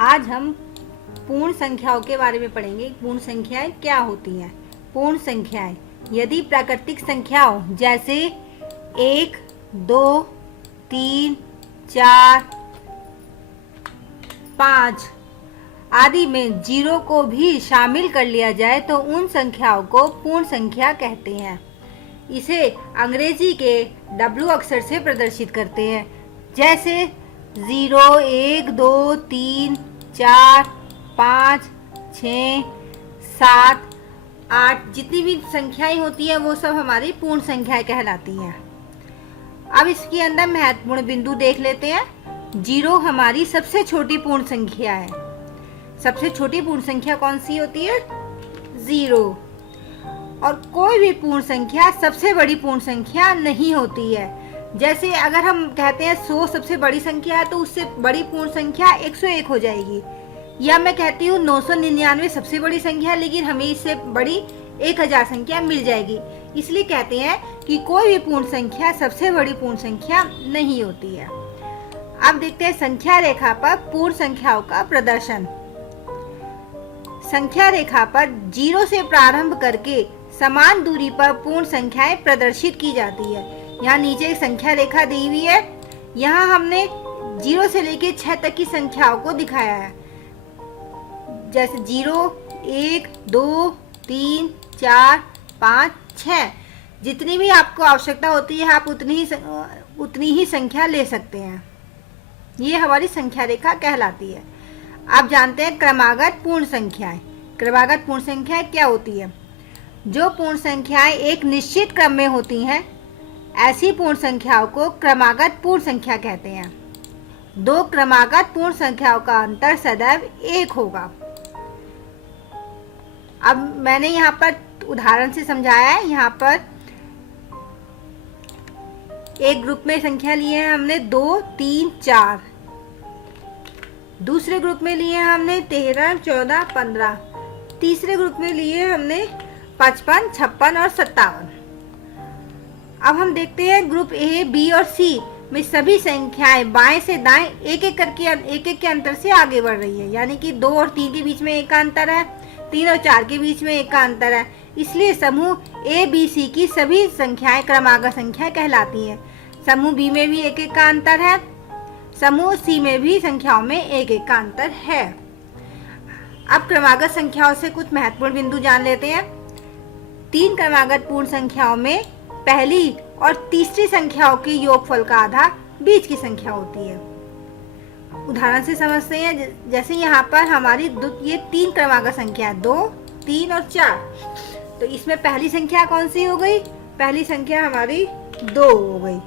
आज हम पूर्ण संख्याओं के बारे में पढ़ेंगे। पूर्ण संख्याएं क्या होती हैं। पूर्ण संख्याएं यदि प्राकृतिक संख्याओं जैसे 1, 2, 3, 4, 5 आदि में 0 को भी शामिल कर लिया जाए तो उन संख्याओं को पूर्ण संख्या कहते हैं। इसे अंग्रेजी के W अक्षर से प्रदर्शित करते हैं, जैसे 0, 1, 2, 3, 4, 5, 6, 7, 8 जितनी भी संख्याएं होती हैं वो सब हमारी पूर्ण संख्याएं कहलाती हैं। अब इसके अंदर महत्वपूर्ण बिंदु देख लेते हैं। 0 हमारी सबसे छोटी पूर्ण संख्या है। सबसे छोटी पूर्ण संख्या कौन सी होती है? 0। और कोई भी पूर्ण संख्या सबसे बड़ी पूर्ण संख्या नहीं होती है। जैसे अगर हम कहते हैं 100 सबसे बड़ी संख्या है तो उससे बड़ी पूर्ण संख्या 101 हो जाएगी, या मैं कहती हूँ 999 सबसे बड़ी संख्या है लेकिन हमें इससे बड़ी 1000 संख्या मिल जाएगी। इसलिए कहते हैं कि कोई भी पूर्ण संख्या सबसे बड़ी पूर्ण संख्या नहीं होती है। अब देखते हैं संख्या रेखा पर पूर्ण संख्याओं का प्रदर्शन। संख्या रेखा पर 0 से प्रारंभ करके समान दूरी पर पूर्ण संख्याएं प्रदर्शित की जाती है। यहाँ नीचे एक संख्या रेखा दी हुई है। यहाँ हमने 0 से लेकर 6 तक की संख्याओं को दिखाया है, जैसे 0, 1, 2, 3, 4, 5, 6। जितनी भी आपको आवश्यकता होती है आप उतनी ही संख्या ले सकते हैं। ये हमारी संख्या रेखा कहलाती है। अब जानते हैं क्रमागत पूर्ण संख्याएं। क्रमागत पूर्ण संख्याएं क्या होती है? जो पूर्ण संख्याएं एक निश्चित क्रम में होती हैं, ऐसी पूर्ण संख्याओं को क्रमागत पूर्ण संख्या कहते हैं। दो क्रमागत पूर्ण संख्याओं का अंतर सदैव 1 होगा। अब मैंने यहाँ पर उदाहरण से समझाया है। यहाँ पर एक ग्रुप में संख्या लिए हैं हमने 2, 3, 4। दूसरे ग्रुप में लिए हमने 13, 14, 15। तीसरे ग्रुप में लिए हमने 55, 56 और 57। अब हम देखते हैं ग्रुप ए, बी और सी में सभी संख्याएं बाएं से दाएं एक एक के अंतर से आगे बढ़ रही है। यानी कि 2 और 3 के बीच में 1 का अंतर है, 3 और 4 के बीच में 1 का अंतर है। इसलिए समूह ए, बी, सी की सभी संख्याएं क्रमागत संख्या कहलाती हैं। समूह बी में भी 1 का अंतर है। समूह सी में भी संख्याओं में 1 का अंतर है। अब क्रमागत संख्याओं से कुछ महत्वपूर्ण बिंदु जान लेते हैं। 3 क्रमागत पूर्ण संख्याओं में पहली और तीसरी संख्याओं के योगफल का आधा बीच की संख्या होती है। उदाहरण से समझते हैं। जैसे यहाँ पर हमारी ये 3 क्रमागत संख्या 2, 3 और 4। तो इसमें पहली संख्या कौन सी हो गई? पहली संख्या हमारी 2 हो गई।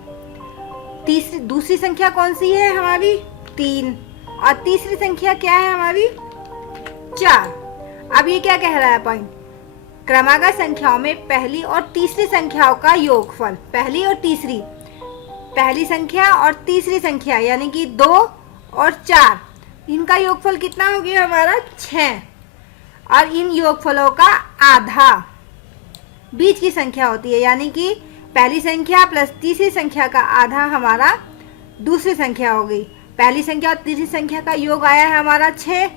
दूसरी संख्या कौन सी है हमारी? 3। और तीसरी संख्या क्या है हमारी? 4। अब ये क्या कह रहा है पॉइंट? क्रमागत संख्याओं में पहली और तीसरी संख्याओं का योगफल, पहली और तीसरी, पहली संख्या और तीसरी संख्या यानी कि 2 और 4, इनका योगफल कितना हो गया हमारा? 6। और इन योगफलों का आधा बीच की संख्या होती है। यानी कि पहली संख्या प्लस तीसरी संख्या का आधा हमारा दूसरी संख्या हो गई। पहली संख्या और तीसरी संख्या का योग आया है हमारा 6,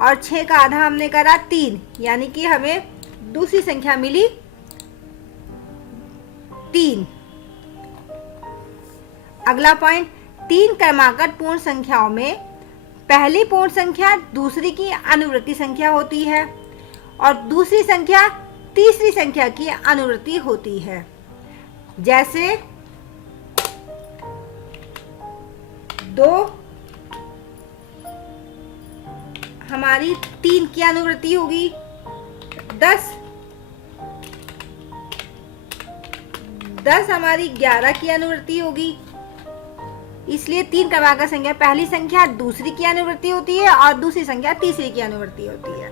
और 6 का आधा हमने करा 3, यानी कि हमें दूसरी संख्या मिली 3। अगला पॉइंट, 3 क्रमागत पूर्ण संख्याओं में पहली पूर्ण संख्या दूसरी की अनुवृत्ति संख्या होती है और दूसरी संख्या तीसरी संख्या की अनुवृत्ति होती है। जैसे 2 हमारी 3 की अनुवृत्ति होगी 10 हमारी 11 की अनुवृत्ति होगी। इसलिए 3 क्रमागत संख्या पहली संख्या दूसरी की अनुवृत्ति होती है और दूसरी संख्या तीसरी की अनुवृत्ति होती है।